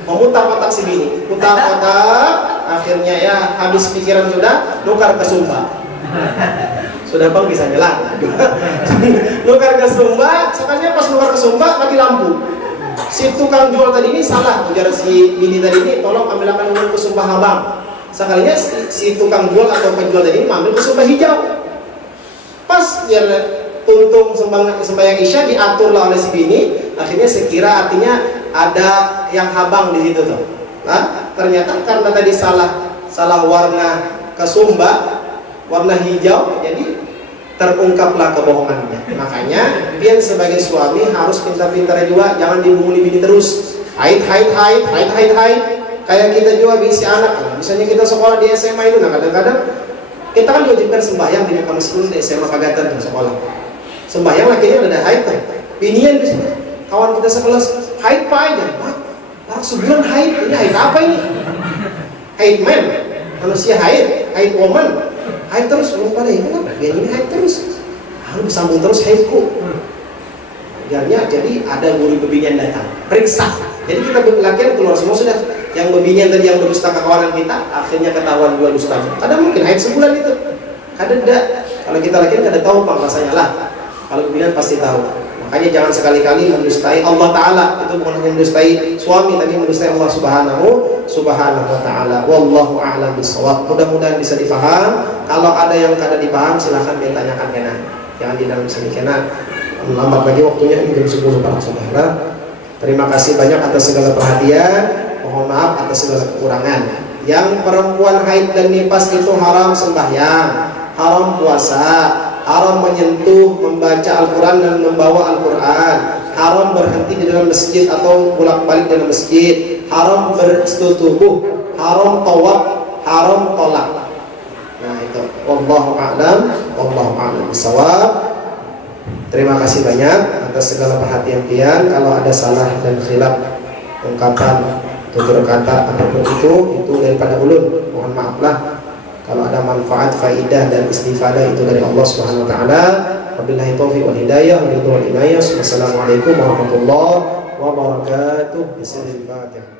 Memutar otak si bini, putar otak, akhirnya ya habis pikiran sudah, nukar ke Sumba. Sudah bang bisa jalan. Nukar ke Sumba, sebenarnya pas nukar ke Sumba mati lampu. Si tukang jual tadi ini salah, ujar si bini tadi ini, tolong ambilkan uang ke Sumba Habang. Sekalinya si tukang jual atau penjual tadi ini ambil ke Sumba Hijau. Pas dia tuntung sembahyang Isya diaturlah oleh si bini, akhirnya sekira artinya ada yang habang di situ tuh. Nah, ternyata karena tadi salah warna ke Sumba, warna hijau, jadi terungkaplah kebohongannya. Makanya dia sebagai suami harus pintar-pintar juga, jangan dibunguli bini terus. Haid. Kayak kita juga bisi anak. Misalnya kita sekolah di SMA itu, nah kadang-kadang kita kan diwajibkan sembahyang di muka masjid di SMA Pagatan di sekolah. Sembahyang lakinya udah ada haid kan. Binian di sini. Kawan kita sekelas haid pak aja, Orang sebulan haid, ini haid apa ini? Haid man, manusia haid woman, haid terus. Belum pada ini kenapa? Dia ini haid terus, harus sambung terus haidku. Akhirnya jadi ada guru pembinaan datang, periksa. Jadi kita laki-laki keluar semua sudah. Yang pembinaan tadi yang berdusta kawanan kita, akhirnya ketahuan dua dusta. Kadang mungkin haid sebulan itu, kadang tidak. Kalau kita laki-laki kada tahu rasanya lah. Kalau pembinaan pasti tahu. Makanya jangan sekali-kali mendustai Allah Ta'ala. Itu bukan hanya mendustai suami, tapi mendustai Allah Subhanahu wa Ta'ala. Wallahu a'lam bishawab. Mudah-mudahan bisa dipaham. Kalau ada yang kada dipaham, silahkan ditanyakan kena. Jangan di dalam sini kena. Lambat lagi waktunya, ini jam 10 para saudara. Terima kasih banyak atas segala perhatian. Mohon maaf atas segala kekurangan. Yang perempuan haid dan nifas itu haram sembahyang, haram puasa, haram menyentuh, membaca Al-Quran dan membawa Al-Quran, haram berhenti di dalam masjid atau bolak-balik dalam masjid, haram bersetubuh, haram tawaf, haram tolak. Nah itu, wallahu a'lam bishawab. Terima kasih banyak atas segala perhatian kalian. Kalau ada salah dan khilaf ungkapan, tutur kata apapun itu daripada ulun, mohon maaflah. Kalau ada manfaat, faidah dan istifadah itu dari Allah Subhanahu wa taala. Wabillahi taufiq wal hidayah, wabillahi inayah. Wassalamualaikum warahmatullahi wabarakatuh. Bismillahirrahmanirrahim.